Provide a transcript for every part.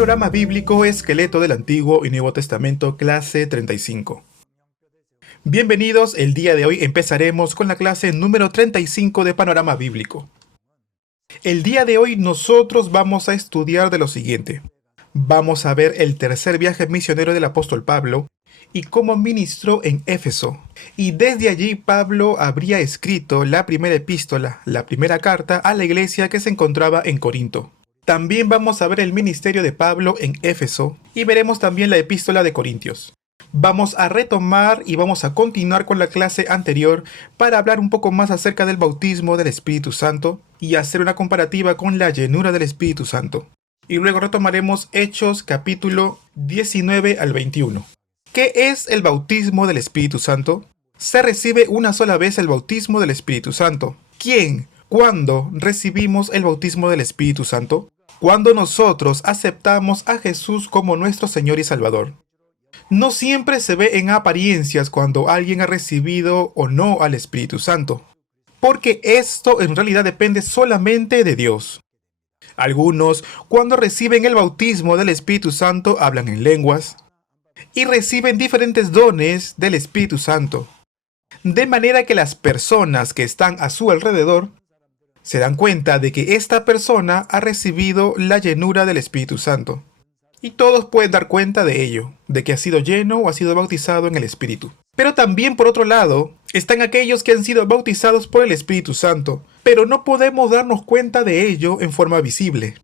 Panorama Bíblico, Esqueleto del Antiguo y Nuevo Testamento, clase 35. Bienvenidos, el día de hoy empezaremos con la clase número 35 de Panorama Bíblico. El día de hoy nosotros vamos a estudiar de lo siguiente. Vamos a ver el tercer viaje misionero del apóstol Pablo y cómo ministró en Éfeso. Y desde allí Pablo habría escrito la primera epístola, la primera carta a la iglesia que se encontraba en Corinto. También vamos a ver el ministerio de Pablo en Éfeso y veremos también la epístola de Corintios. Vamos a retomar y vamos a continuar con la clase anterior para hablar un poco más acerca del bautismo del Espíritu Santo y hacer una comparativa con la llenura del Espíritu Santo. Y luego retomaremos Hechos capítulo 19 al 21. ¿Qué es el bautismo del Espíritu Santo? Se recibe una sola vez el bautismo del Espíritu Santo. ¿Quién? ¿Cuándo recibimos el bautismo del Espíritu Santo? Cuando nosotros aceptamos a Jesús como nuestro Señor y Salvador. No siempre se ve en apariencias cuando alguien ha recibido o no al Espíritu Santo, porque esto en realidad depende solamente de Dios. Algunos, cuando reciben el bautismo del Espíritu Santo, hablan en lenguas y reciben diferentes dones del Espíritu Santo, de manera que las personas que están a su alrededor se dan cuenta de que esta persona ha recibido la llenura del Espíritu Santo. Y todos pueden dar cuenta de ello, de que ha sido lleno o ha sido bautizado en el Espíritu. Pero también, por otro lado, están aquellos que han sido bautizados por el Espíritu Santo, pero no podemos darnos cuenta de ello en forma visible.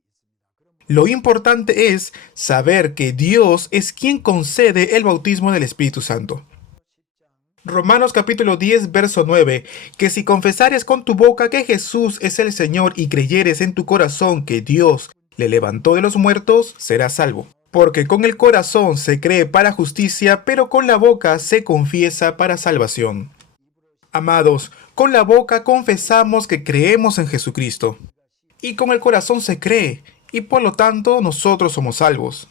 Lo importante es saber que Dios es quien concede el bautismo del Espíritu Santo. Romanos capítulo 10, verso 9, que si confesares con tu boca que Jesús es el Señor y creyeres en tu corazón que Dios le levantó de los muertos, serás salvo. Porque con el corazón se cree para justicia, pero con la boca se confiesa para salvación. Amados, con la boca confesamos que creemos en Jesucristo, y con el corazón se cree, y por lo tanto nosotros somos salvos.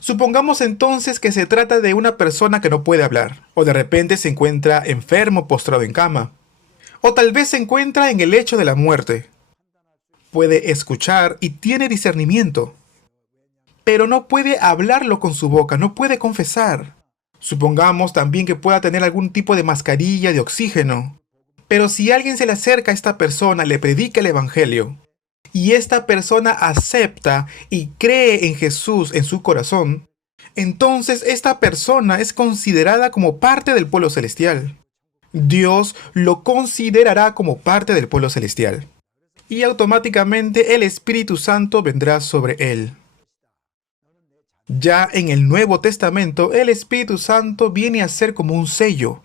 Supongamos entonces que se trata de una persona que no puede hablar, o de repente se encuentra enfermo postrado en cama, o tal vez se encuentra en el lecho de la muerte. Puede escuchar y tiene discernimiento, pero no puede hablarlo con su boca, no puede confesar. Supongamos también que pueda tener algún tipo de mascarilla de oxígeno, pero si alguien se le acerca a esta persona, le predica el evangelio, y esta persona acepta y cree en Jesús en su corazón, entonces esta persona es considerada como parte del pueblo celestial. Dios lo considerará como parte del pueblo celestial, y automáticamente el Espíritu Santo vendrá sobre él. Ya en el Nuevo Testamento, el Espíritu Santo viene a ser como un sello,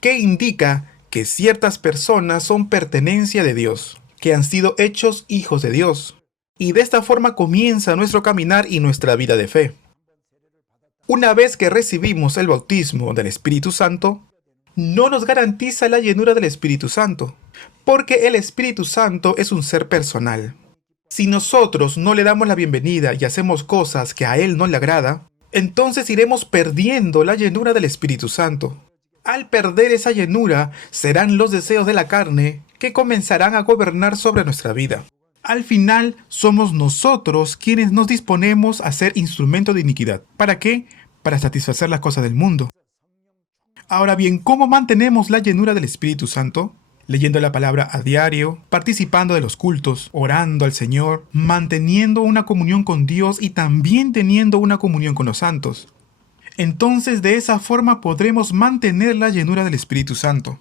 que indica que ciertas personas son pertenencia de Dios, que han sido hechos hijos de Dios. Y de esta forma comienza nuestro caminar y nuestra vida de fe. Una vez que recibimos el bautismo del Espíritu Santo, no nos garantiza la llenura del Espíritu Santo, porque el Espíritu Santo es un ser personal. Si nosotros no le damos la bienvenida y hacemos cosas que a Él no le agrada, entonces iremos perdiendo la llenura del Espíritu Santo. Al perder esa llenura, serán los deseos de la carne que comenzarán a gobernar sobre nuestra vida. Al final, somos nosotros quienes nos disponemos a ser instrumento de iniquidad. ¿Para qué? Para satisfacer las cosas del mundo. Ahora bien, ¿cómo mantenemos la llenura del Espíritu Santo? Leyendo la palabra a diario, participando de los cultos, orando al Señor, manteniendo una comunión con Dios y también teniendo una comunión con los santos. Entonces de esa forma podremos mantener la llenura del Espíritu Santo.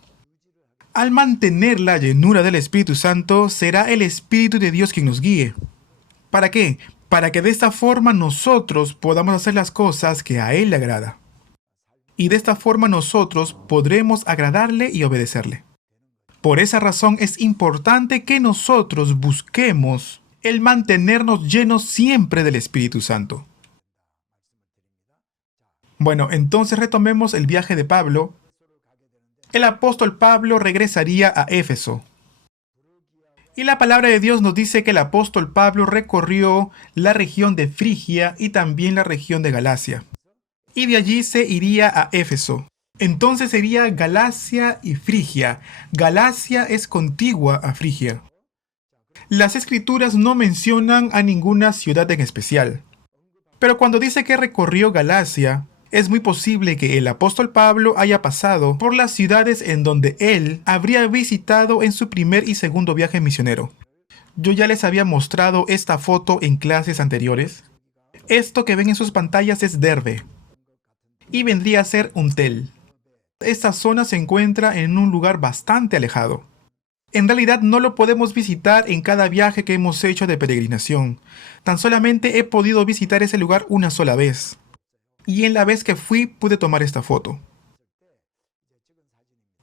Al mantener la llenura del Espíritu Santo, será el Espíritu de Dios quien nos guíe. ¿Para qué? Para que de esta forma nosotros podamos hacer las cosas que a Él le agrada. Y de esta forma nosotros podremos agradarle y obedecerle. Por esa razón es importante que nosotros busquemos el mantenernos llenos siempre del Espíritu Santo. Bueno, entonces retomemos el viaje de Pablo. El apóstol Pablo regresaría a Éfeso. Y la palabra de Dios nos dice que el apóstol Pablo recorrió la región de Frigia y también la región de Galacia. Y de allí se iría a Éfeso. Entonces sería Galacia y Frigia. Galacia es contigua a Frigia. Las escrituras no mencionan a ninguna ciudad en especial. Pero cuando dice que recorrió Galacia, es muy posible que el apóstol Pablo haya pasado por las ciudades en donde él habría visitado en su primer y segundo viaje misionero. Yo ya les había mostrado esta foto en clases anteriores. Esto que ven en sus pantallas es Derbe y vendría a ser Untel. Esta zona se encuentra en un lugar bastante alejado. En realidad no lo podemos visitar en cada viaje que hemos hecho de peregrinación. Tan solamente he podido visitar ese lugar una sola vez. Y en la vez que fui pude tomar esta foto.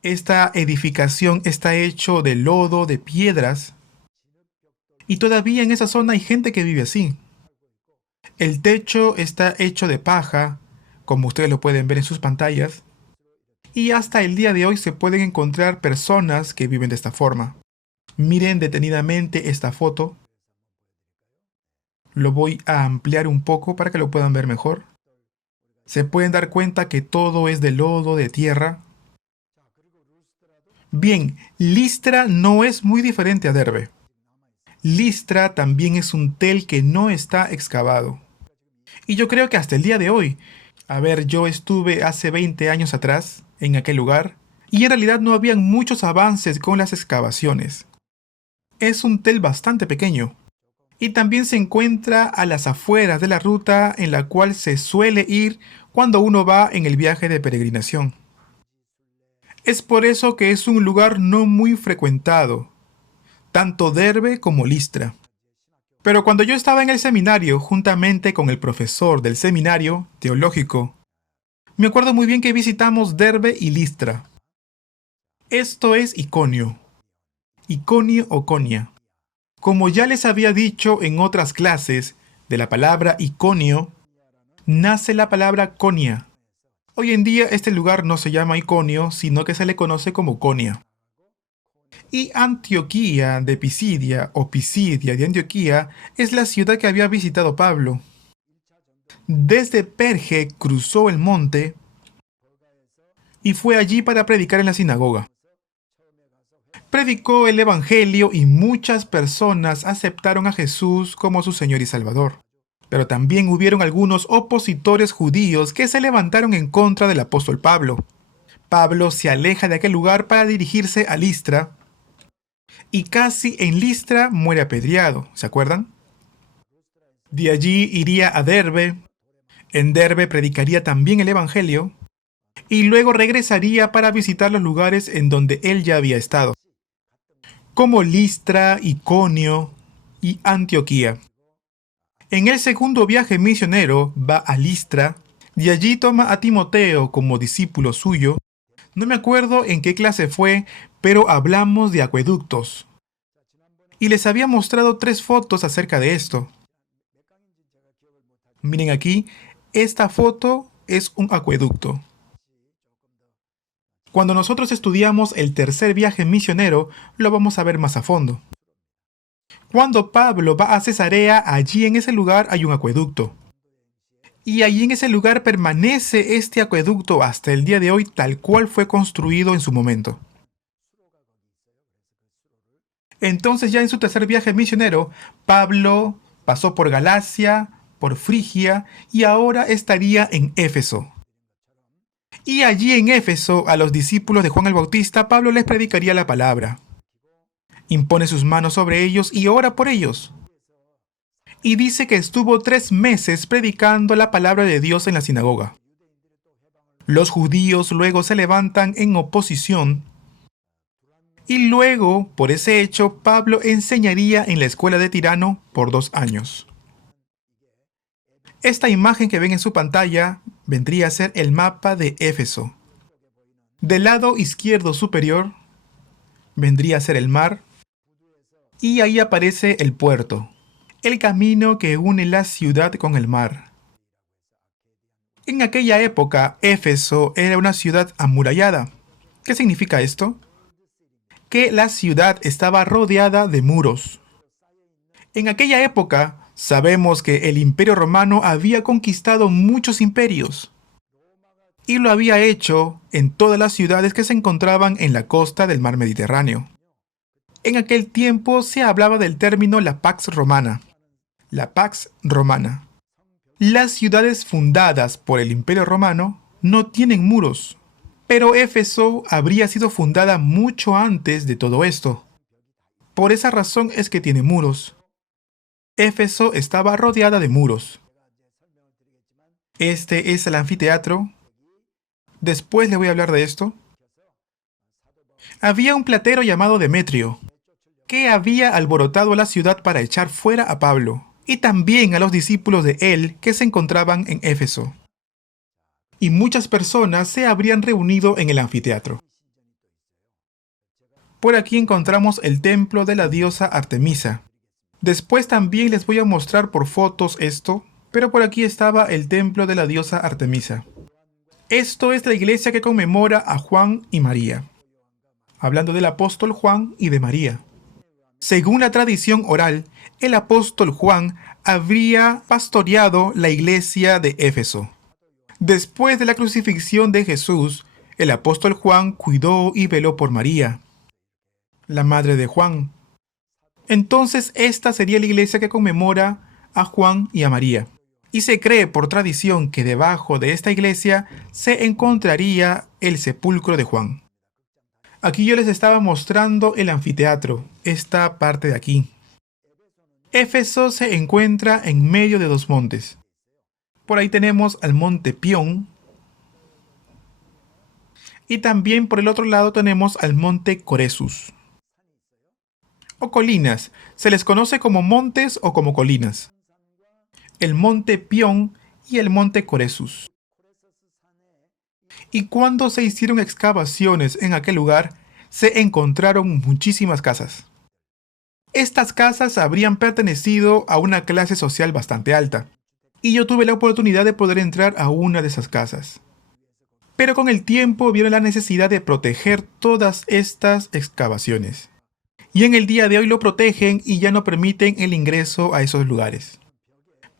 Esta edificación está hecho de lodo, de piedras. Y todavía en esa zona hay gente que vive así. El techo está hecho de paja, como ustedes lo pueden ver en sus pantallas. Y hasta el día de hoy se pueden encontrar personas que viven de esta forma. Miren detenidamente esta foto. Lo voy a ampliar un poco para que lo puedan ver mejor. Se pueden dar cuenta que todo es de lodo, de tierra. Bien, Listra no es muy diferente a Derbe. Listra también es un tel que no está excavado. Y yo creo que hasta el día de hoy, yo estuve hace 20 años atrás en aquel lugar y en realidad no habían muchos avances con las excavaciones. Es un tel bastante pequeño y también se encuentra a las afueras de la ruta en la cual se suele ir cuando uno va en el viaje de peregrinación. Es por eso que es un lugar no muy frecuentado, tanto Derbe como Listra. Pero cuando yo estaba en el seminario, juntamente con el profesor del seminario teológico, me acuerdo muy bien que visitamos Derbe y Listra. Esto es Iconio. Iconio o Conia. Como ya les había dicho en otras clases, de la palabra Iconio, nace la palabra Conia. Hoy en día este lugar no se llama Iconio, sino que se le conoce como Conia. Y Antioquía de Pisidia o Pisidia de Antioquía es la ciudad que había visitado Pablo. Desde Perge cruzó el monte y fue allí para predicar en la sinagoga. Predicó el Evangelio y muchas personas aceptaron a Jesús como su Señor y Salvador. Pero también hubieron algunos opositores judíos que se levantaron en contra del apóstol Pablo. Pablo se aleja de aquel lugar para dirigirse a Listra y casi en Listra muere apedreado, ¿se acuerdan? De allí iría a Derbe, en Derbe predicaría también el Evangelio y luego regresaría para visitar los lugares en donde él ya había estado, como Listra, Iconio y Antioquía. En el segundo viaje misionero va a Listra, de allí toma a Timoteo como discípulo suyo. No me acuerdo en qué clase fue, pero hablamos de acueductos. Y les había mostrado 3 fotos acerca de esto. Miren aquí, esta foto es un acueducto. Cuando nosotros estudiamos el tercer viaje misionero, lo vamos a ver más a fondo. Cuando Pablo va a Cesarea, allí en ese lugar hay un acueducto. Y allí en ese lugar permanece este acueducto hasta el día de hoy tal cual fue construido en su momento. Entonces ya en su tercer viaje misionero, Pablo pasó por Galacia, por Frigia y ahora estaría en Éfeso. Y allí en Éfeso, a los discípulos de Juan el Bautista, Pablo les predicaría la palabra. Impone sus manos sobre ellos y ora por ellos. Y dice que estuvo 3 meses predicando la palabra de Dios en la sinagoga. Los judíos luego se levantan en oposición. Y luego, por ese hecho, Pablo enseñaría en la escuela de Tirano por 2 años. Esta imagen que ven en su pantalla vendría a ser el mapa de Éfeso. Del lado izquierdo superior vendría a ser el mar y ahí aparece el puerto, el camino que une la ciudad con el mar. En aquella época, Éfeso era una ciudad amurallada. ¿Qué significa esto? Que la ciudad estaba rodeada de muros. En aquella época, sabemos que el Imperio Romano había conquistado muchos imperios y lo había hecho en todas las ciudades que se encontraban en la costa del mar Mediterráneo. En aquel tiempo se hablaba del término la Pax Romana. La Pax Romana. Las ciudades fundadas por el Imperio Romano no tienen muros, pero Éfeso habría sido fundada mucho antes de todo esto. Por esa razón es que tiene muros. Éfeso estaba rodeada de muros. Este es el anfiteatro. Después le voy a hablar de esto. Había un platero llamado Demetrio, que había alborotado la ciudad para echar fuera a Pablo, y también a los discípulos de él que se encontraban en Éfeso. Y muchas personas se habrían reunido en el anfiteatro. Por aquí encontramos el templo de la diosa Artemisa. Después también les voy a mostrar por fotos esto, pero por aquí estaba el templo de la diosa Artemisa. Esto es la iglesia que conmemora a Juan y María, hablando del apóstol Juan y de María. Según la tradición oral, el apóstol Juan habría pastoreado la iglesia de Éfeso. Después de la crucifixión de Jesús, el apóstol Juan cuidó y veló por María, la madre de Juan. Entonces esta sería la iglesia que conmemora a Juan y a María. Y se cree por tradición que debajo de esta iglesia se encontraría el sepulcro de Juan. Aquí yo les estaba mostrando el anfiteatro, esta parte de aquí. Éfeso se encuentra en medio de dos montes. Por ahí tenemos al monte Pión. Y también por el otro lado tenemos al monte Coresus. O colinas, se les conoce como montes o como colinas. El monte Pión y el monte Coresus. Y cuando se hicieron excavaciones en aquel lugar, se encontraron muchísimas casas. Estas casas habrían pertenecido a una clase social bastante alta, y yo tuve la oportunidad de poder entrar a una de esas casas. Pero con el tiempo vieron la necesidad de proteger todas estas excavaciones. Y en el día de hoy lo protegen y ya no permiten el ingreso a esos lugares.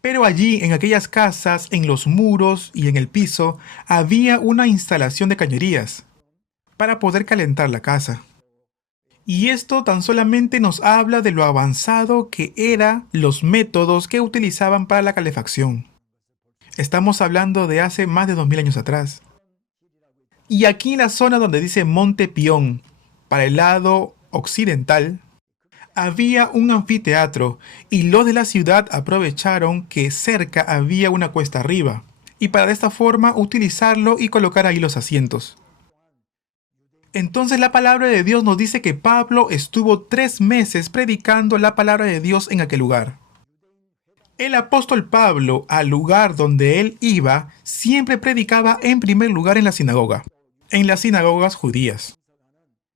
Pero allí, en aquellas casas, en los muros y en el piso, había una instalación de cañerías para poder calentar la casa. Y esto tan solamente nos habla de lo avanzado que eran los métodos que utilizaban para la calefacción. Estamos hablando de hace más de 2000 años atrás. Y aquí en la zona donde dice Monte Pión, para el lado occidental, había un anfiteatro y los de la ciudad aprovecharon que cerca había una cuesta arriba y para de esta forma utilizarlo y colocar ahí los asientos. Entonces la palabra de Dios nos dice que Pablo estuvo 3 meses predicando la palabra de Dios en aquel lugar. El apóstol Pablo, al lugar donde él iba, siempre predicaba en primer lugar en la sinagoga, en las sinagogas judías.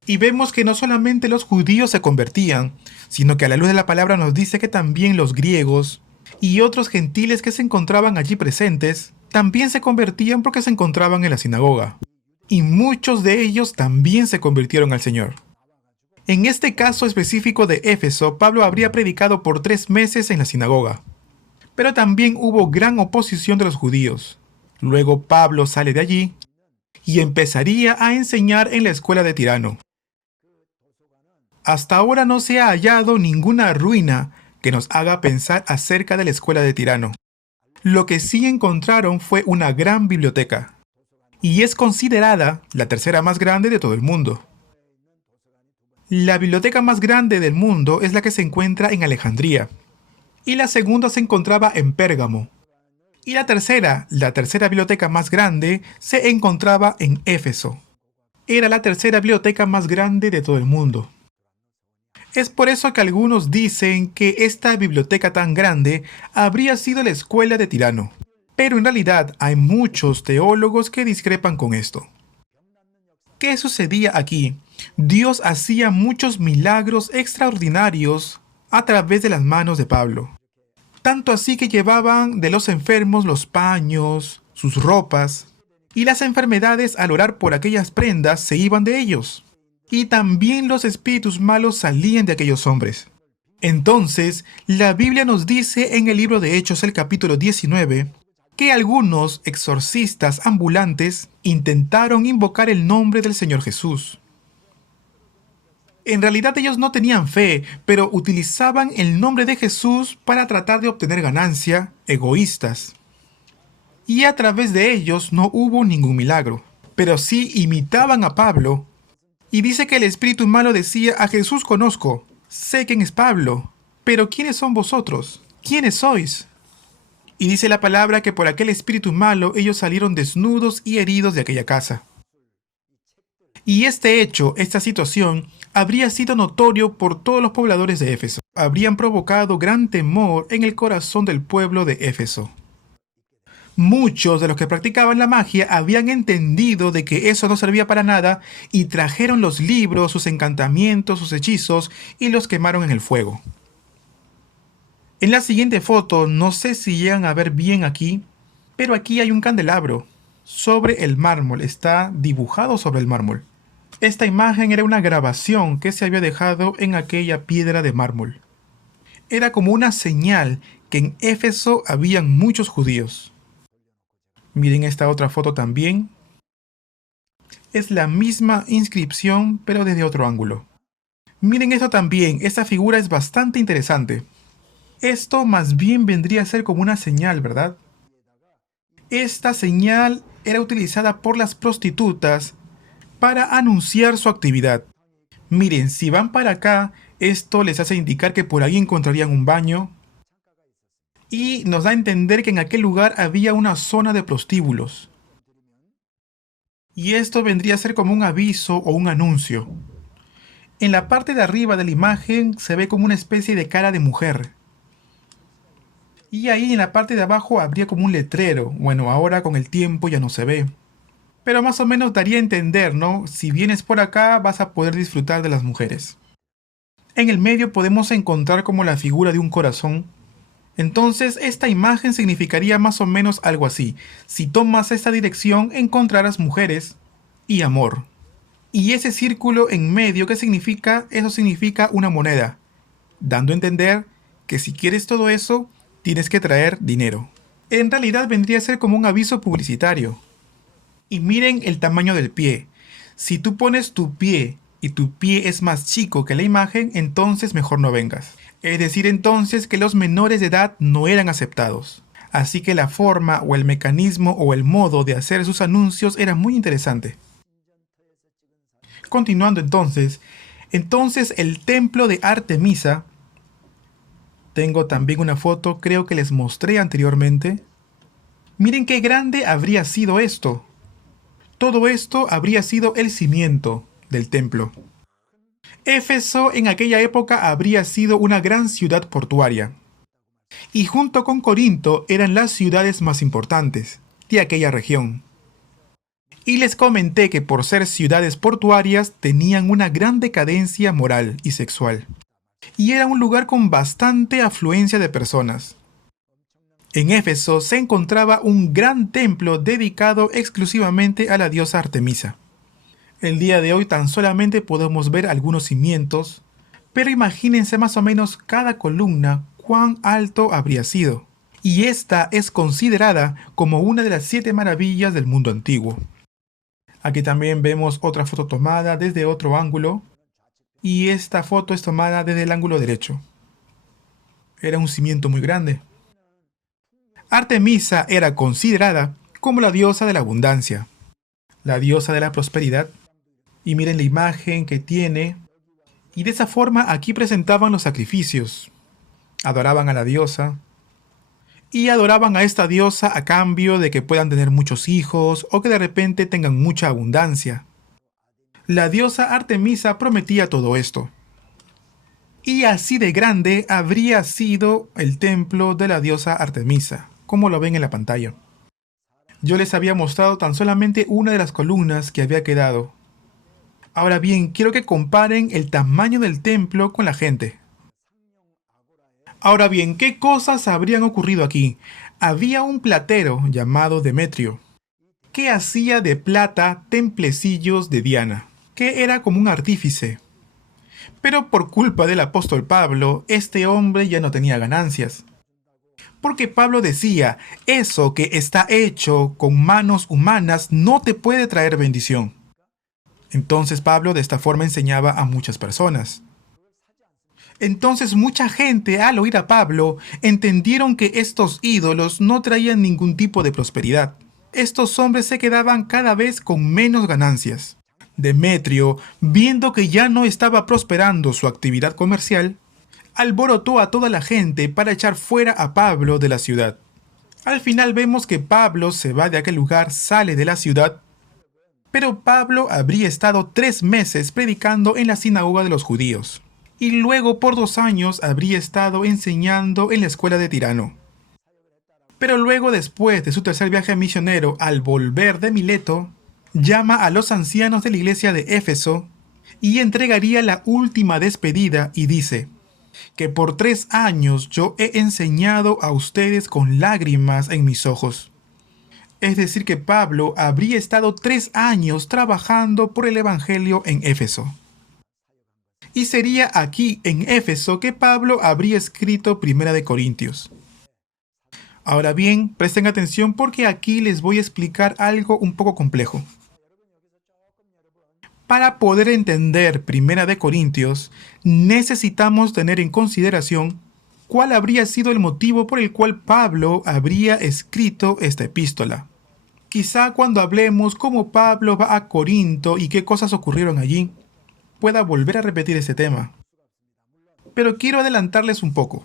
Y vemos que no solamente los judíos se convertían, sino que a la luz de la palabra nos dice que también los griegos y otros gentiles que se encontraban allí presentes, también se convertían porque se encontraban en la sinagoga. Y muchos de ellos también se convirtieron al Señor. En este caso específico de Éfeso, Pablo habría predicado por 3 meses en la sinagoga. Pero también hubo gran oposición de los judíos. Luego Pablo sale de allí y empezaría a enseñar en la escuela de Tirano. Hasta ahora no se ha hallado ninguna ruina que nos haga pensar acerca de la escuela de Tirano. Lo que sí encontraron fue una gran biblioteca, y es considerada la tercera más grande de todo el mundo. La biblioteca más grande del mundo es la que se encuentra en Alejandría, y la segunda se encontraba en Pérgamo. Y la tercera biblioteca más grande, se encontraba en Éfeso. Era la tercera biblioteca más grande de todo el mundo. Es por eso que algunos dicen que esta biblioteca tan grande habría sido la escuela de Tirano. Pero en realidad hay muchos teólogos que discrepan con esto. ¿Qué sucedía aquí? Dios hacía muchos milagros extraordinarios a través de las manos de Pablo. Tanto así que llevaban de los enfermos los paños, sus ropas, y las enfermedades al orar por aquellas prendas se iban de ellos. Y también los espíritus malos salían de aquellos hombres. Entonces, la Biblia nos dice en el libro de Hechos, el capítulo 19, que algunos exorcistas ambulantes intentaron invocar el nombre del Señor Jesús. En realidad ellos no tenían fe, pero utilizaban el nombre de Jesús para tratar de obtener ganancia, egoístas. y a través de ellos no hubo ningún milagro, pero sí imitaban a Pablo, y dice que el espíritu malo decía: a Jesús conozco, sé quién es Pablo, pero ¿quiénes son vosotros? ¿Quiénes sois? Y dice la palabra que por aquel espíritu malo ellos salieron desnudos y heridos de aquella casa. Y este hecho, esta situación, habría sido notorio por todos los pobladores de Éfeso. Habrían provocado gran temor en el corazón del pueblo de Éfeso. Muchos de los que practicaban la magia habían entendido de que eso no servía para nada y trajeron los libros, sus encantamientos, sus hechizos y los quemaron en el fuego. En la siguiente foto, no sé si llegan a ver bien aquí, pero aquí hay un candelabro sobre el mármol, está dibujado sobre el mármol. Esta imagen era una grabación que se había dejado en aquella piedra de mármol. Era como una señal que en Éfeso habían muchos judíos. Miren esta otra foto también. Es la misma inscripción, pero desde otro ángulo. Miren esto también, esta figura es bastante interesante. Esto más bien vendría a ser como una señal, ¿verdad? Esta señal era utilizada por las prostitutas para anunciar su actividad. Miren, si van para acá, esto les hace indicar que por ahí encontrarían un baño. Y nos da a entender que en aquel lugar había una zona de prostíbulos. Y esto vendría a ser como un aviso o un anuncio. En la parte de arriba de la imagen se ve como una especie de cara de mujer. Y ahí en la parte de abajo habría como un letrero. Bueno, ahora con el tiempo ya no se ve. Pero más o menos daría a entender, ¿no? Si vienes por acá vas a poder disfrutar de las mujeres. En el medio podemos encontrar como la figura de un corazón. Entonces esta imagen significaría más o menos algo así. Si tomas esta dirección encontrarás mujeres y amor. Y ese círculo en medio, ¿qué significa? Eso significa una moneda, dando a entender que si quieres todo eso, tienes que traer dinero. En realidad vendría a ser como un aviso publicitario. Y miren el tamaño del pie. Si tú pones tu pie y tu pie es más chico que la imagen, entonces mejor no vengas. Es decir, entonces que los menores de edad no eran aceptados. Así que la forma o el mecanismo o el modo de hacer sus anuncios era muy interesante. Continuando entonces el templo de Artemisa. Tengo también una foto, creo que les mostré anteriormente. Miren qué grande habría sido esto. Todo esto habría sido el cimiento del templo. Éfeso en aquella época habría sido una gran ciudad portuaria. Y junto con Corinto eran las ciudades más importantes de aquella región. Y les comenté que por ser ciudades portuarias tenían una gran decadencia moral y sexual. Y era un lugar con bastante afluencia de personas. En Éfeso se encontraba un gran templo dedicado exclusivamente a la diosa Artemisa. El día de hoy tan solamente podemos ver algunos cimientos, pero imagínense más o menos cada columna cuán alto habría sido. Y esta es considerada como una de las 7 maravillas del mundo antiguo. Aquí también vemos otra foto tomada desde otro ángulo, y esta foto es tomada desde el ángulo derecho. Era un cimiento muy grande. Artemisa era considerada como la diosa de la abundancia, la diosa de la prosperidad. Y miren la imagen que tiene. Y de esa forma aquí presentaban los sacrificios. Adoraban a la diosa. Y adoraban a esta diosa a cambio de que puedan tener muchos hijos o que de repente tengan mucha abundancia. La diosa Artemisa prometía todo esto. Y así de grande habría sido el templo de la diosa Artemisa, como lo ven en la pantalla. Yo les había mostrado tan solamente una de las columnas que había quedado. Ahora bien, quiero que comparen el tamaño del templo con la gente. Ahora bien, ¿qué cosas habrían ocurrido aquí? Había un platero llamado Demetrio, que hacía de plata templecillos de Diana, que era como un artífice. Pero por culpa del apóstol Pablo, este hombre ya no tenía ganancias. Porque Pablo decía, eso que está hecho con manos humanas no te puede traer bendición. Entonces Pablo de esta forma enseñaba a muchas personas. Entonces mucha gente, al oír a Pablo, entendieron que estos ídolos no traían ningún tipo de prosperidad. Estos hombres se quedaban cada vez con menos ganancias. Demetrio, viendo que ya no estaba prosperando su actividad comercial, alborotó a toda la gente para echar fuera a Pablo de la ciudad. Al final vemos que Pablo se va de aquel lugar, sale de la ciudad, pero Pablo habría estado 3 meses predicando en la sinagoga de los judíos, y luego por 2 años habría estado enseñando en la escuela de Tirano. Pero luego, después de su tercer viaje misionero, al volver de Mileto, llama a los ancianos de la iglesia de Éfeso y entregaría la última despedida y dice: que por 3 años yo he enseñado a ustedes con lágrimas en mis ojos. Es decir, que Pablo habría estado 3 años trabajando por el Evangelio en Éfeso. Y sería aquí, en Éfeso, que Pablo habría escrito Primera de Corintios. Ahora bien, presten atención porque aquí les voy a explicar algo un poco complejo. Para poder entender Primera de Corintios, necesitamos tener en consideración cuál habría sido el motivo por el cual Pablo habría escrito esta epístola. Quizá cuando hablemos cómo Pablo va a Corinto y qué cosas ocurrieron allí, pueda volver a repetir este tema. Pero quiero adelantarles un poco.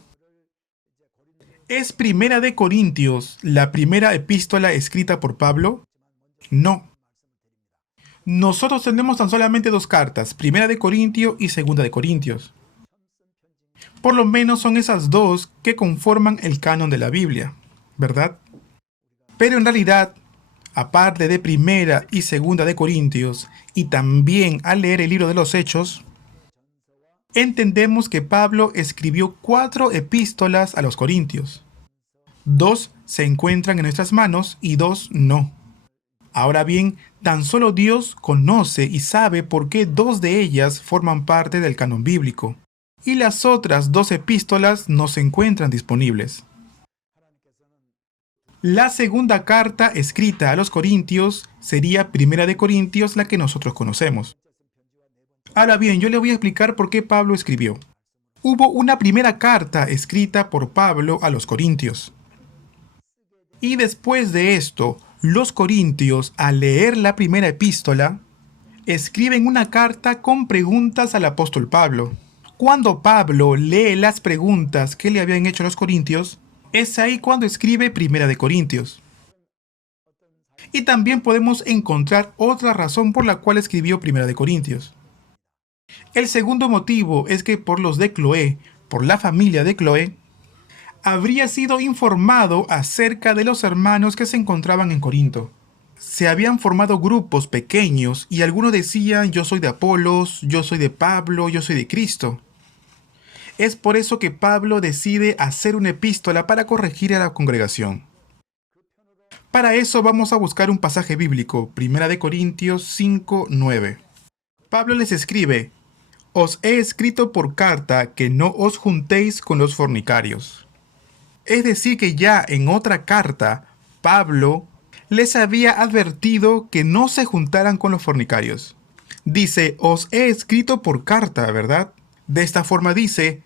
¿Es Primera de Corintios la primera epístola escrita por Pablo? No. Nosotros tenemos tan solamente 2 cartas, Primera de Corintios y Segunda de Corintios. Por lo menos son esas 2 que conforman el canon de la Biblia, ¿verdad? Pero en realidad, aparte de Primera y Segunda de Corintios, y también al leer el libro de los Hechos, entendemos que Pablo escribió 4 epístolas a los Corintios. 2 se encuentran en nuestras manos y 2 no. Ahora bien, tan solo Dios conoce y sabe por qué 2 de ellas forman parte del canon bíblico, y las otras 2 epístolas no se encuentran disponibles. La segunda carta escrita a los Corintios sería Primera de Corintios, la que nosotros conocemos. Ahora bien, yo le voy a explicar por qué Pablo escribió. Hubo una primera carta escrita por Pablo a los Corintios. Y después de esto, los corintios, al leer la primera epístola, escriben una carta con preguntas al apóstol Pablo. Cuando Pablo lee las preguntas que le habían hecho los corintios, es ahí cuando escribe Primera de Corintios. Y también podemos encontrar otra razón por la cual escribió Primera de Corintios. El segundo motivo es que por los de Cloé, por la familia de Cloé, habría sido informado acerca de los hermanos que se encontraban en Corinto. Se habían formado grupos pequeños y algunos decían: yo soy de Apolos, yo soy de Pablo, yo soy de Cristo. Es por eso que Pablo decide hacer una epístola para corregir a la congregación. Para eso vamos a buscar un pasaje bíblico, 1 Corintios 5:9. Pablo les escribe: os he escrito por carta que no os juntéis con los fornicarios. Es decir, que ya en otra carta, Pablo les había advertido que no se juntaran con los fornicarios. Dice: os he escrito por carta, ¿verdad? De esta forma dice,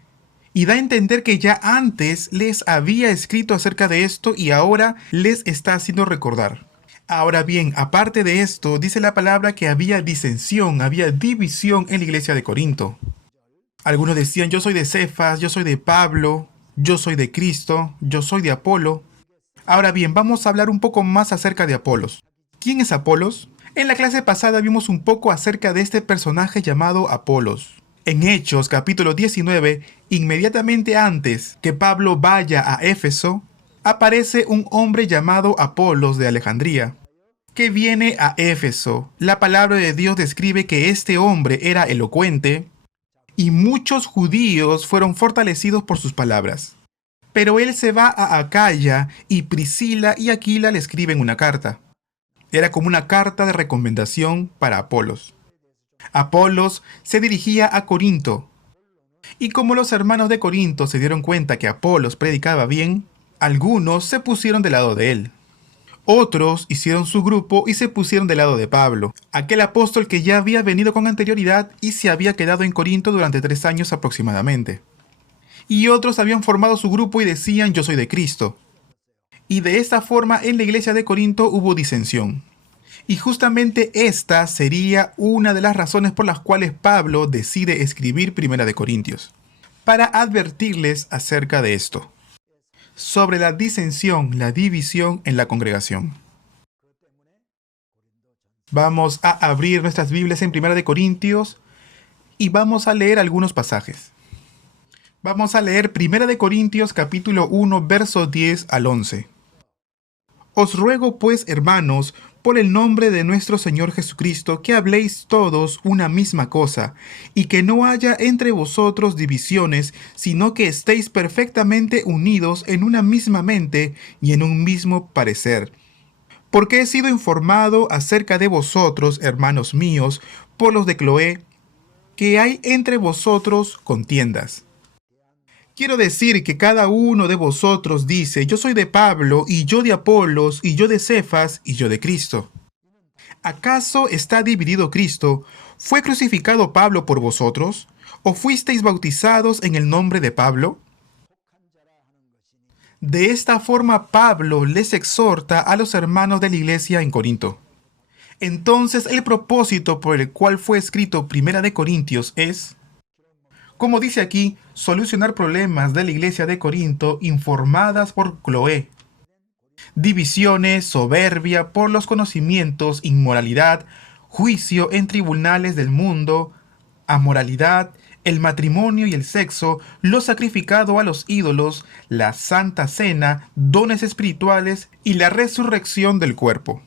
y da a entender que ya antes les había escrito acerca de esto y ahora les está haciendo recordar. Ahora bien, aparte de esto, dice la palabra que había disensión, había división en la iglesia de Corinto. Algunos decían: yo soy de Cefas, yo soy de Pablo, yo soy de Cristo, yo soy de Apolo. Ahora bien, vamos a hablar un poco más acerca de Apolos. ¿Quién es Apolos? En la clase pasada vimos un poco acerca de este personaje llamado Apolos. En Hechos capítulo 19, inmediatamente antes que Pablo vaya a Éfeso, aparece un hombre llamado Apolos de Alejandría, que viene a Éfeso. La palabra de Dios describe que este hombre era elocuente, y muchos judíos fueron fortalecidos por sus palabras. Pero él se va a Acaya y Priscila y Aquila le escriben una carta. Era como una carta de recomendación para Apolos. Apolos se dirigía a Corinto. Y como los hermanos de Corinto se dieron cuenta que Apolos predicaba bien, algunos se pusieron del lado de él. Otros hicieron su grupo y se pusieron del lado de Pablo, aquel apóstol que ya había venido con anterioridad y se había quedado en Corinto durante 3 años aproximadamente. y otros habían formado su grupo y decían yo soy de Cristo. Y de esta forma en la iglesia de Corinto hubo disensión. Y justamente esta sería una de las razones por las cuales Pablo decide escribir Primera de Corintios, para advertirles acerca de esto, sobre la disensión, la división en la congregación. Vamos a abrir nuestras Biblias en Primera de Corintios y vamos a leer algunos pasajes. Vamos a leer Primera de Corintios capítulo 1, verso 10 al 11. Os ruego pues, hermanos, por el nombre de nuestro Señor Jesucristo, que habléis todos una misma cosa, y que no haya entre vosotros divisiones, sino que estéis perfectamente unidos en una misma mente y en un mismo parecer. Porque he sido informado acerca de vosotros, hermanos míos, por los de Cloé, que hay entre vosotros contiendas. Quiero decir que cada uno de vosotros dice, yo soy de Pablo, y yo de Apolos, y yo de Cefas, y yo de Cristo. ¿Acaso está dividido Cristo? ¿Fue crucificado Pablo por vosotros? ¿O fuisteis bautizados en el nombre de Pablo? De esta forma Pablo les exhorta a los hermanos de la iglesia en Corinto. Entonces el propósito por el cual fue escrito Primera de Corintios es, como dice aquí, solucionar problemas de la iglesia de Corinto informadas por Cloé. Divisiones, soberbia por los conocimientos, inmoralidad, juicio en tribunales del mundo, amoralidad, el matrimonio y el sexo, lo sacrificado a los ídolos, la santa cena, dones espirituales y la resurrección del cuerpo.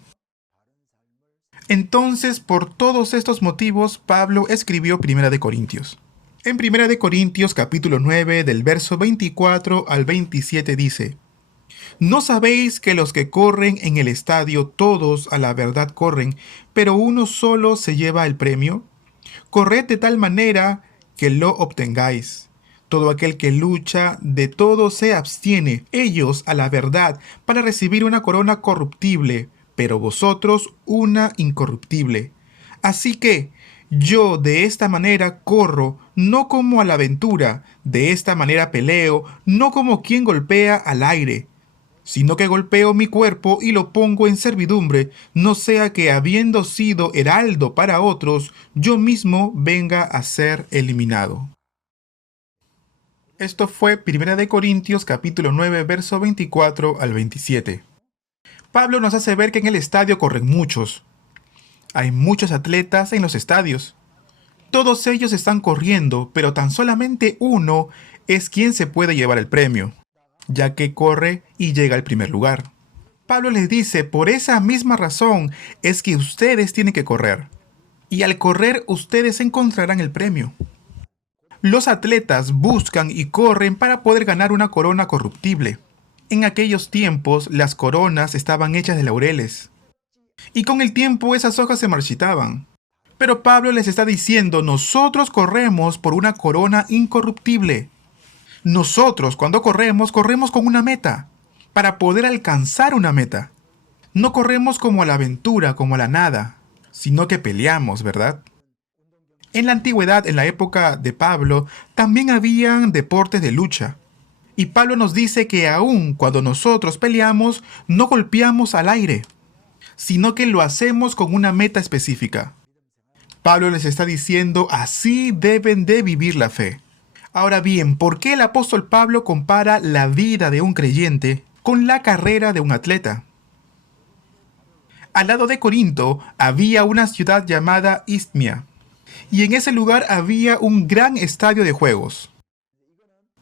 Entonces, por todos estos motivos, Pablo escribió Primera de Corintios. En Primera de Corintios capítulo 9, del verso 24 al 27 dice, ¿no sabéis que los que corren en el estadio todos a la verdad corren, pero uno solo se lleva el premio? Corred de tal manera que lo obtengáis. Todo aquel que lucha, de todo se abstiene, ellos a la verdad, para recibir una corona corruptible, pero vosotros una incorruptible. Así que, yo de esta manera corro, no como a la aventura, de esta manera peleo, no como quien golpea al aire, sino que golpeo mi cuerpo y lo pongo en servidumbre, no sea que habiendo sido heraldo para otros, yo mismo venga a ser eliminado. Esto fue 1 Corintios capítulo 9, verso 24 al 27. Pablo nos hace ver que en el estadio corren muchos. Hay muchos atletas en los estadios. Todos ellos están corriendo, pero tan solamente uno es quien se puede llevar el premio, ya que corre y llega al primer lugar. Pablo les dice, por esa misma razón es que ustedes tienen que correr. Y al correr ustedes encontrarán el premio. Los atletas buscan y corren para poder ganar una corona corruptible. En aquellos tiempos las coronas estaban hechas de laureles. Y con el tiempo esas hojas se marchitaban. Pero Pablo les está diciendo, nosotros corremos por una corona incorruptible. Nosotros, cuando corremos, corremos con una meta, para poder alcanzar una meta. No corremos como a la aventura, como a la nada, sino que peleamos, ¿verdad? En la antigüedad, en la época de Pablo, también habían deportes de lucha. Y Pablo nos dice que aun cuando nosotros peleamos, no golpeamos al aire, sino que lo hacemos con una meta específica. Pablo les está diciendo, así deben de vivir la fe. Ahora bien, ¿por qué el apóstol Pablo compara la vida de un creyente con la carrera de un atleta? Al lado de Corinto había una ciudad llamada Isthmia, y en ese lugar había un gran estadio de juegos.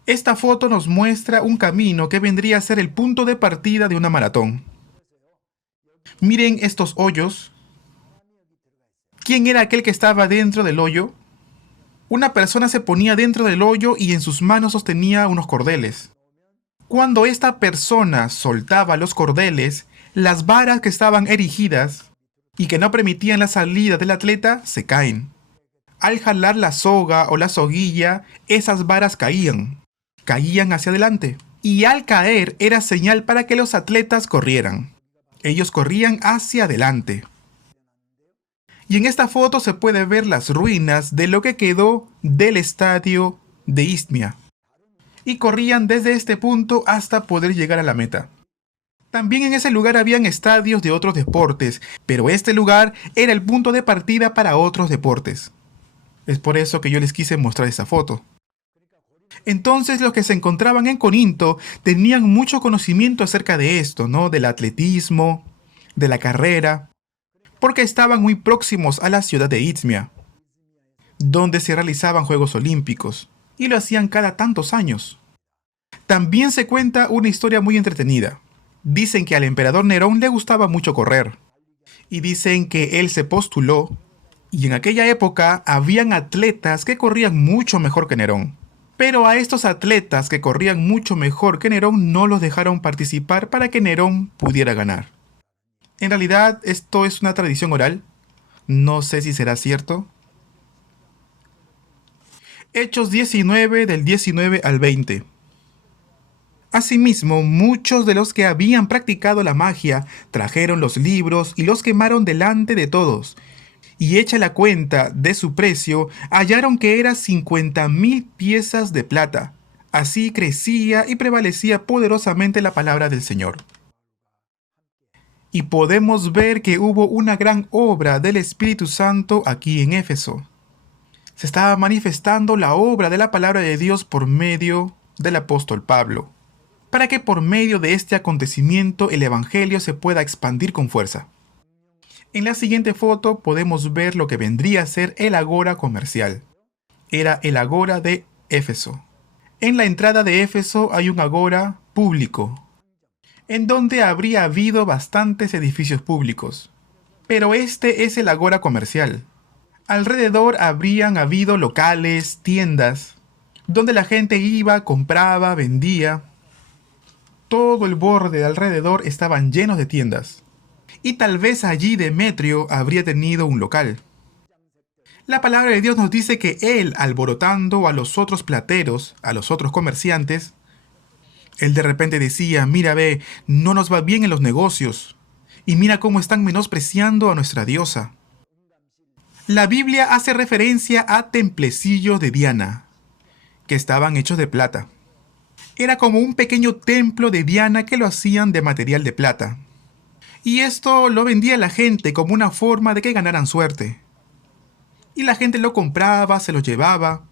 Esta foto nos muestra un camino que vendría a ser el punto de partida de una maratón. Miren estos hoyos. ¿Quién era aquel que estaba dentro del hoyo? Una persona se ponía dentro del hoyo y en sus manos sostenía unos cordeles. Cuando esta persona soltaba los cordeles, las varas que estaban erigidas y que no permitían la salida del atleta se caen. Al jalar la soga o la soguilla, esas varas caían hacia adelante. Y al caer era señal para que los atletas corrieran. Ellos corrían hacia adelante. Y en esta foto se puede ver las ruinas de lo que quedó del estadio de Isthmia. y corrían desde este punto hasta poder llegar a la meta. También en ese lugar habían estadios de otros deportes, pero este lugar era el punto de partida para otros deportes. Es por eso que yo les quise mostrar esta foto. Entonces los que se encontraban en Corinto tenían mucho conocimiento acerca de esto, ¿no? Del atletismo, de la carrera, porque estaban muy próximos a la ciudad de Izmia, donde se realizaban Juegos Olímpicos, y lo hacían cada tantos años. También se cuenta una historia muy entretenida. Dicen que al emperador Nerón le gustaba mucho correr, y dicen que él se postuló, y en aquella época habían atletas que corrían mucho mejor que Nerón. Pero a estos atletas que corrían mucho mejor que Nerón no los dejaron participar para que Nerón pudiera ganar. En realidad esto es una tradición oral, no sé si será cierto. Hechos 19 del 19 al 20. Asimismo, muchos de los que habían practicado la magia trajeron los libros y los quemaron delante de todos. Y hecha la cuenta de su precio, hallaron que era 50,000 piezas de plata. Así crecía y prevalecía poderosamente la palabra del Señor. Y podemos ver que hubo una gran obra del Espíritu Santo aquí en Éfeso. Se estaba manifestando la obra de la palabra de Dios por medio del apóstol Pablo, para que por medio de este acontecimiento el Evangelio se pueda expandir con fuerza. En la siguiente foto podemos ver lo que vendría a ser el agora comercial. Era el agora de Éfeso. En la entrada de Éfeso hay un agora público, en donde habría habido bastantes edificios públicos. Pero este es el agora comercial. Alrededor habrían habido locales, tiendas, donde la gente iba, compraba, vendía. Todo el borde de alrededor estaban llenos de tiendas. Y tal vez allí Demetrio habría tenido un local. La palabra de Dios nos dice que él, alborotando a los otros plateros, a los otros comerciantes, él de repente decía: mira, ve, no nos va bien en los negocios, y mira cómo están menospreciando a nuestra diosa. La Biblia hace referencia a templecillos de Diana, que estaban hechos de plata. Era como un pequeño templo de Diana que lo hacían de material de plata. Y esto lo vendía la gente como una forma de que ganaran suerte. Y la gente lo compraba, se lo llevaba,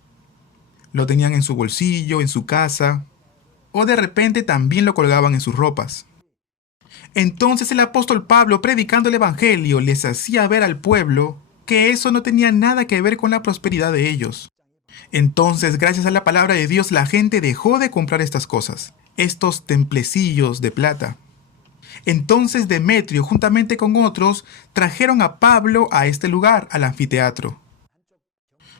lo tenían en su bolsillo, en su casa, o de repente también lo colgaban en sus ropas. Entonces el apóstol Pablo, predicando el Evangelio, les hacía ver al pueblo que eso no tenía nada que ver con la prosperidad de ellos. Entonces, gracias a la palabra de Dios, la gente dejó de comprar estas cosas, estos templecillos de plata. Entonces Demetrio, juntamente con otros, trajeron a Pablo a este lugar, al anfiteatro.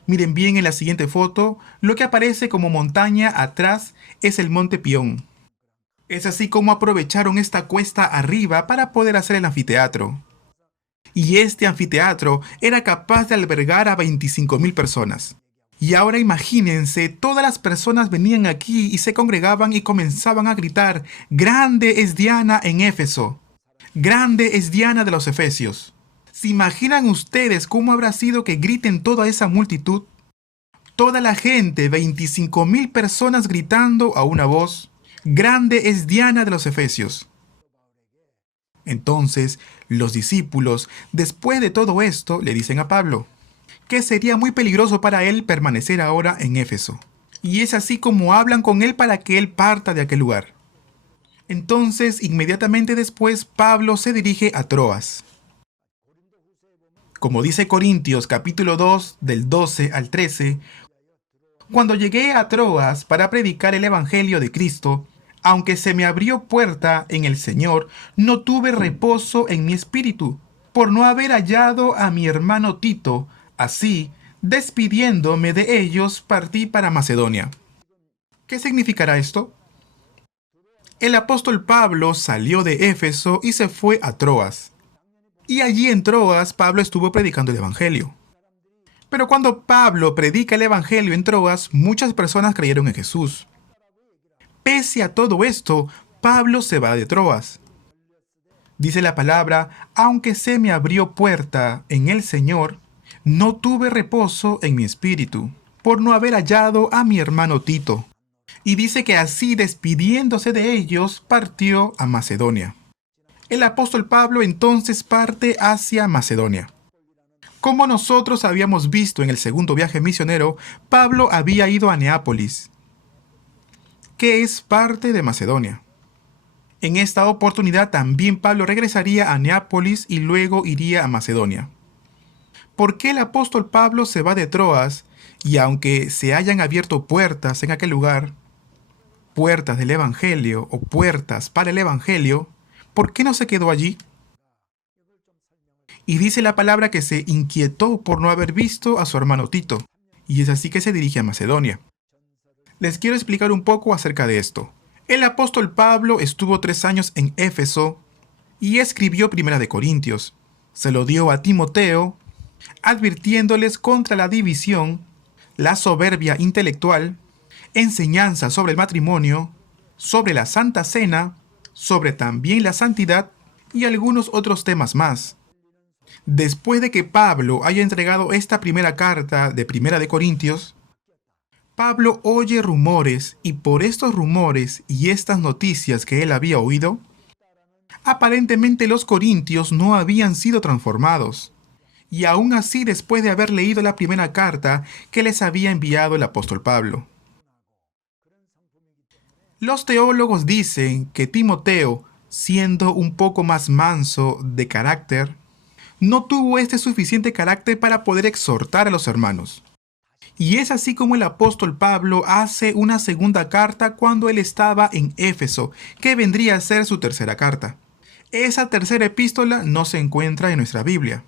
Miren bien en la siguiente foto, lo que aparece como montaña atrás es el monte Pión. Es así como aprovecharon esta cuesta arriba para poder hacer el anfiteatro. Y este anfiteatro era capaz de albergar a 25,000 personas. Y ahora imagínense, todas las personas venían aquí y se congregaban y comenzaban a gritar: ¡Grande es Diana en Éfeso! ¡Grande es Diana de los Efesios! ¿Se imaginan ustedes cómo habrá sido que griten toda esa multitud? Toda la gente, 25,000 personas gritando a una voz: ¡Grande es Diana de los Efesios! Entonces, los discípulos, después de todo esto, le dicen a Pablo que sería muy peligroso para él permanecer ahora en Éfeso. Y es así como hablan con él para que él parta de aquel lugar. Entonces, inmediatamente después, Pablo se dirige a Troas. Como dice Corintios capítulo 2, del 12 al 13, cuando llegué a Troas para predicar el Evangelio de Cristo, aunque se me abrió puerta en el Señor, no tuve reposo en mi espíritu, por no haber hallado a mi hermano Tito. Así, despidiéndome de ellos, partí para Macedonia. ¿Qué significará esto? El apóstol Pablo salió de Éfeso y se fue a Troas. Y allí en Troas, Pablo estuvo predicando el Evangelio. Pero cuando Pablo predica el Evangelio en Troas, muchas personas creyeron en Jesús. Pese a todo esto, Pablo se va de Troas. Dice la palabra: aunque se me abrió puerta en el Señor, no tuve reposo en mi espíritu, por no haber hallado a mi hermano Tito. Y dice que así, despidiéndose de ellos, partió a Macedonia. El apóstol Pablo entonces parte hacia Macedonia. Como nosotros habíamos visto en el segundo viaje misionero, Pablo había ido a Neápolis, que es parte de Macedonia. En esta oportunidad también Pablo regresaría a Neápolis y luego iría a Macedonia. ¿Por qué el apóstol Pablo se va de Troas y aunque se hayan abierto puertas en aquel lugar, puertas del Evangelio o puertas para el Evangelio, por qué no se quedó allí? Y dice la palabra que se inquietó por no haber visto a su hermano Tito, y es así que se dirige a Macedonia. Les quiero explicar un poco acerca de esto. El apóstol Pablo estuvo 3 años en Éfeso y escribió Primera de Corintios. Se lo dio a Timoteo, advirtiéndoles contra la división, la soberbia intelectual, enseñanza sobre el matrimonio, sobre la Santa Cena, sobre también la santidad y algunos otros temas más. Después de que Pablo haya entregado esta primera carta de Primera de Corintios, Pablo oye rumores y por estos rumores y estas noticias que él había oído, aparentemente los corintios no habían sido transformados. Y aún así después de haber leído la primera carta que les había enviado el apóstol Pablo. Los teólogos dicen que Timoteo, siendo un poco más manso de carácter, no tuvo este suficiente carácter para poder exhortar a los hermanos. Y es así como el apóstol Pablo hace una segunda carta cuando él estaba en Éfeso, que vendría a ser su tercera carta. Esa tercera epístola no se encuentra en nuestra Biblia.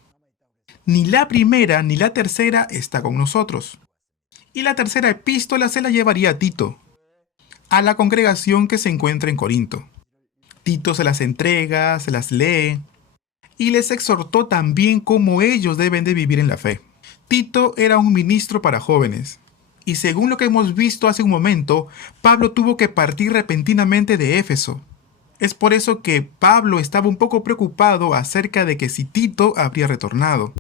Ni la primera ni la tercera está con nosotros. Y la tercera epístola se la llevaría a Tito, a la congregación que se encuentra en Corinto. Tito se las entrega, se las lee, y les exhortó también cómo ellos deben de vivir en la fe. Tito era un ministro para jóvenes, y según lo que hemos visto hace un momento, Pablo tuvo que partir repentinamente de Éfeso. Es por eso que Pablo estaba un poco preocupado acerca de que si Tito habría retornado.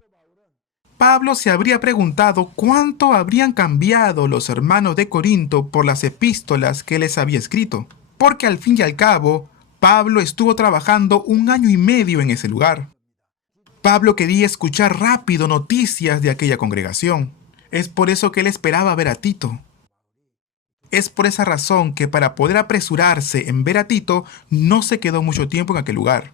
Pablo se habría preguntado cuánto habrían cambiado los hermanos de Corinto por las epístolas que les había escrito, porque al fin y al cabo, Pablo estuvo trabajando 1 año y medio en ese lugar. Pablo quería escuchar rápido noticias de aquella congregación. Es por eso que él esperaba ver a Tito. Es por esa razón que para poder apresurarse en ver a Tito, no se quedó mucho tiempo en aquel lugar.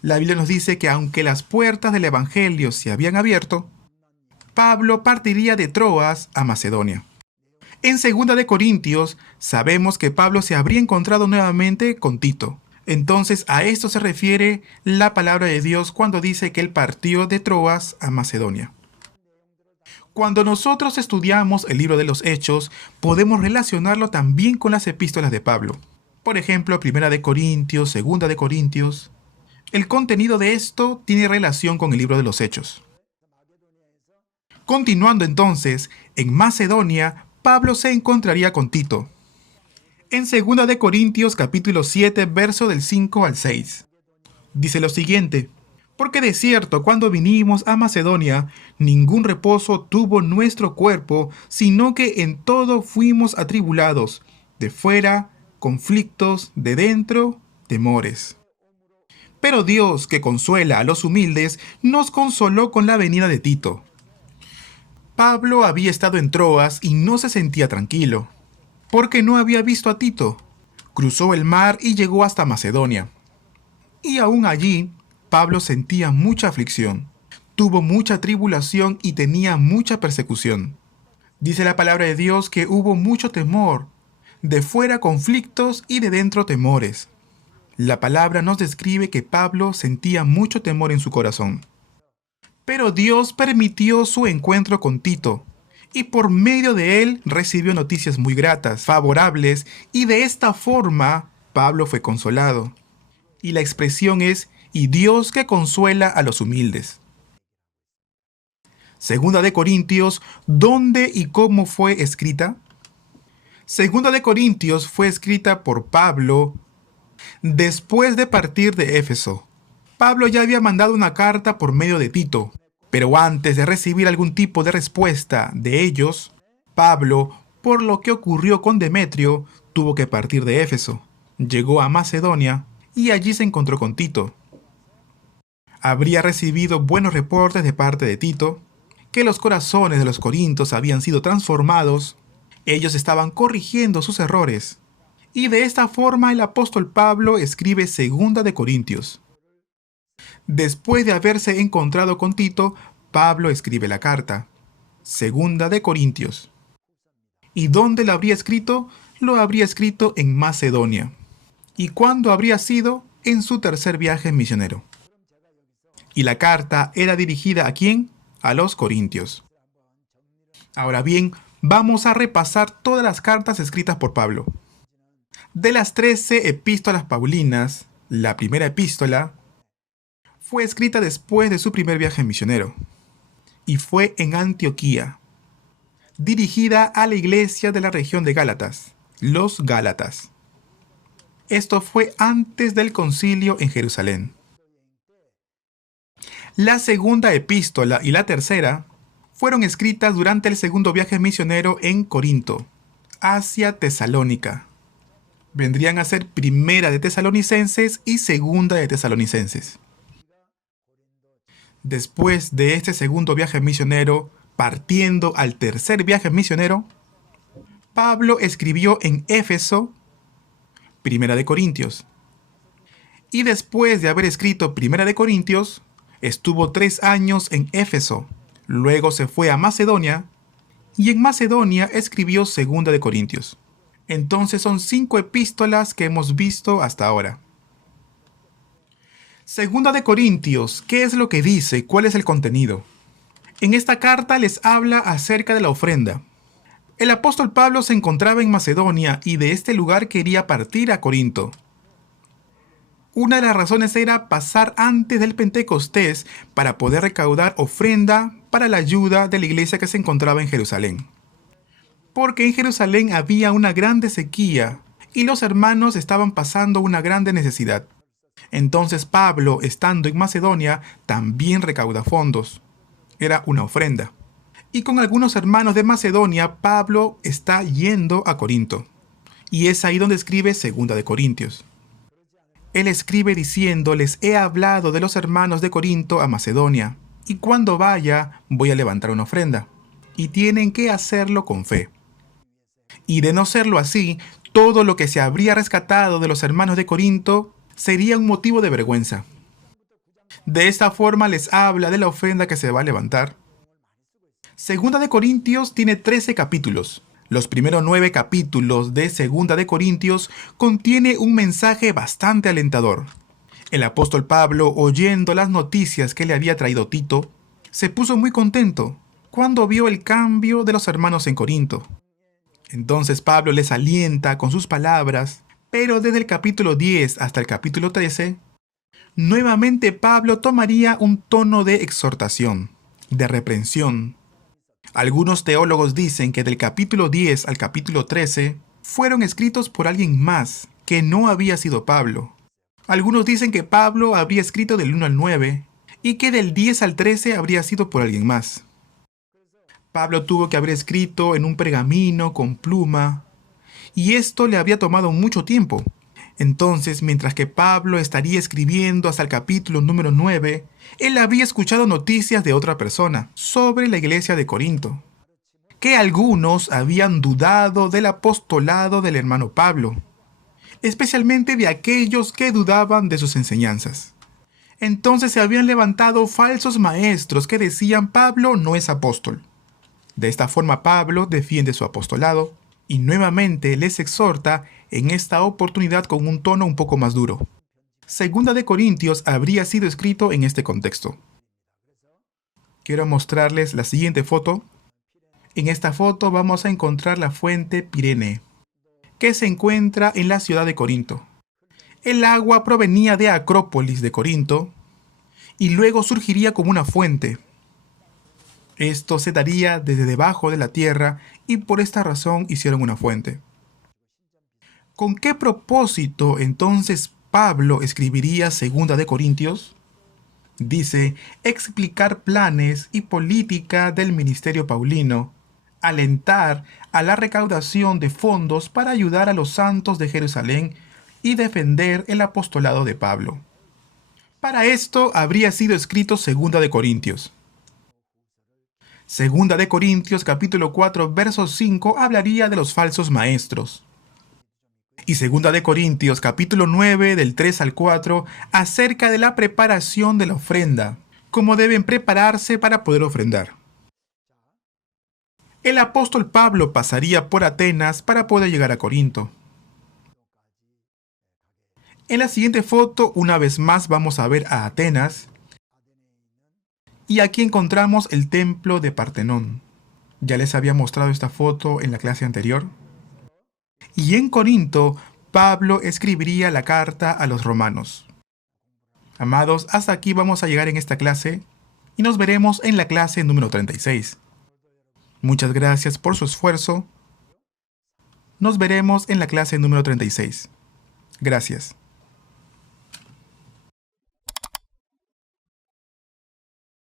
La Biblia nos dice que aunque las puertas del Evangelio se habían abierto, Pablo partiría de Troas a Macedonia. En 2 de Corintios sabemos que Pablo se habría encontrado nuevamente con Tito. Entonces a esto se refiere la palabra de Dios cuando dice que él partió de Troas a Macedonia. Cuando nosotros estudiamos el libro de los Hechos, podemos relacionarlo también con las epístolas de Pablo. Por ejemplo, 1 de Corintios, 2 de Corintios. El contenido de esto tiene relación con el libro de los Hechos. Continuando entonces, en Macedonia, Pablo se encontraría con Tito. En 2 de Corintios capítulo 7, verso del 5 al 6. Dice lo siguiente: porque de cierto, cuando vinimos a Macedonia, ningún reposo tuvo nuestro cuerpo, sino que en todo fuimos atribulados, de fuera, conflictos, de dentro, temores. Pero Dios, que consuela a los humildes, nos consoló con la venida de Tito. Pablo había estado en Troas y no se sentía tranquilo, porque no había visto a Tito. Cruzó el mar y llegó hasta Macedonia. Y aún allí, Pablo sentía mucha aflicción, tuvo mucha tribulación y tenía mucha persecución. Dice la palabra de Dios que hubo mucho temor, de fuera conflictos y de dentro temores. La palabra nos describe que Pablo sentía mucho temor en su corazón. Pero Dios permitió su encuentro con Tito, y por medio de él recibió noticias muy gratas, favorables, y de esta forma Pablo fue consolado. Y la expresión es: y Dios que consuela a los humildes. 2 de Corintios, ¿dónde y cómo fue escrita? 2 de Corintios fue escrita por Pablo después de partir de Éfeso. Pablo ya había mandado una carta por medio de Tito, pero antes de recibir algún tipo de respuesta de ellos, Pablo, Por lo que ocurrió con Demetrio, tuvo que partir de Éfeso. Llegó a Macedonia y allí se encontró con Tito. Habría recibido buenos reportes de parte de Tito, que los corazones de los corintios habían sido transformados, ellos estaban corrigiendo sus errores, y de esta forma el apóstol Pablo escribe Segunda de Corintios. Después de haberse encontrado con Tito, Pablo escribe la carta, Segunda de Corintios. ¿Y dónde la habría escrito? Lo habría escrito en Macedonia. ¿Y cuándo habría sido? En su tercer viaje misionero. Y la carta era dirigida ¿a quién? A los corintios. Ahora bien, vamos a repasar todas las cartas escritas por Pablo. De las 13 epístolas paulinas, la primera epístola fue escrita después de su primer viaje misionero y fue en Antioquía, dirigida a la iglesia de la región de Gálatas, los Gálatas. Esto fue antes del concilio en Jerusalén. La segunda epístola y la tercera fueron escritas durante el segundo viaje misionero en Corinto, hacia Tesalónica. Vendrían a ser primera de Tesalonicenses y segunda de Tesalonicenses. Después de este segundo viaje misionero, partiendo al tercer viaje misionero, Pablo escribió en Éfeso, Primera de Corintios. Y después de haber escrito Primera de Corintios, estuvo 3 años en Éfeso. Luego se fue a Macedonia y en Macedonia escribió Segunda de Corintios. Entonces son 5 epístolas que hemos visto hasta ahora. Segunda de Corintios, ¿qué es lo que dice? ¿Cuál es el contenido? En esta carta les habla acerca de la ofrenda. El apóstol Pablo se encontraba en Macedonia y de este lugar quería partir a Corinto. Una de las razones era pasar antes del Pentecostés para poder recaudar ofrenda para la ayuda de la iglesia que se encontraba en Jerusalén. Porque en Jerusalén había una grande sequía y los hermanos estaban pasando una grande necesidad. Entonces Pablo, estando en Macedonia, también recauda fondos. Era una ofrenda. Y con algunos hermanos de Macedonia, Pablo está yendo a Corinto. Y es ahí donde escribe Segunda de Corintios. Él escribe diciendo, les he hablado de los hermanos de Corinto a Macedonia, y cuando vaya voy a levantar una ofrenda, y tienen que hacerlo con fe. Y de no serlo así, todo lo que se habría rescatado de los hermanos de Corinto sería un motivo de vergüenza. De esta forma les habla de la ofrenda que se va a levantar. Segunda de Corintios tiene 13 capítulos. Los primeros 9 capítulos de Segunda de Corintios contiene un mensaje bastante alentador. El apóstol Pablo, oyendo las noticias que le había traído Tito, se puso muy contento cuando vio el cambio de los hermanos en Corinto. Entonces Pablo les alienta con sus palabras, pero desde el capítulo 10 hasta el capítulo 13, nuevamente Pablo tomaría un tono de exhortación, de reprensión. Algunos teólogos dicen que del capítulo 10 al capítulo 13 fueron escritos por alguien más, que no había sido Pablo. Algunos dicen que Pablo habría escrito del 1 al 9 y que del 10 al 13 habría sido por alguien más. Pablo tuvo que haber escrito en un pergamino con pluma, y esto le había tomado mucho tiempo. Entonces, mientras que Pablo estaría escribiendo hasta el capítulo número 9, él había escuchado noticias de otra persona sobre la iglesia de Corinto, que algunos habían dudado del apostolado del hermano Pablo, especialmente de aquellos que dudaban de sus enseñanzas. Entonces se habían levantado falsos maestros que decían Pablo no es apóstol. De esta forma Pablo defiende su apostolado y nuevamente les exhorta en esta oportunidad con un tono un poco más duro. Segunda de Corintios habría sido escrito en este contexto. Quiero mostrarles la siguiente foto. En esta foto vamos a encontrar la fuente Pirene, que se encuentra en la ciudad de Corinto. El agua provenía de Acrópolis de Corinto y luego surgiría como una fuente. Esto se daría desde debajo de la tierra y por esta razón hicieron una fuente. ¿Con qué propósito entonces Pablo escribiría Segunda de Corintios? Dice, explicar planes y política del ministerio paulino, alentar a la recaudación de fondos para ayudar a los santos de Jerusalén y defender el apostolado de Pablo. Para esto habría sido escrito Segunda de Corintios. Segunda de Corintios capítulo 4 verso 5 hablaría de los falsos maestros. Y Segunda de Corintios capítulo 9 del 3 al 4 acerca de la preparación de la ofrenda, cómo deben prepararse para poder ofrendar. El apóstol Pablo pasaría por Atenas para poder llegar a Corinto. En la siguiente foto, una vez más vamos a ver a Atenas. Y aquí encontramos el templo de Partenón. Ya les había mostrado esta foto en la clase anterior. Y en Corinto, Pablo escribiría la carta a los romanos. Amados, hasta aquí vamos a llegar en esta clase y nos veremos en la clase número 36. Muchas gracias por su esfuerzo. Nos veremos en la clase número 36. Gracias.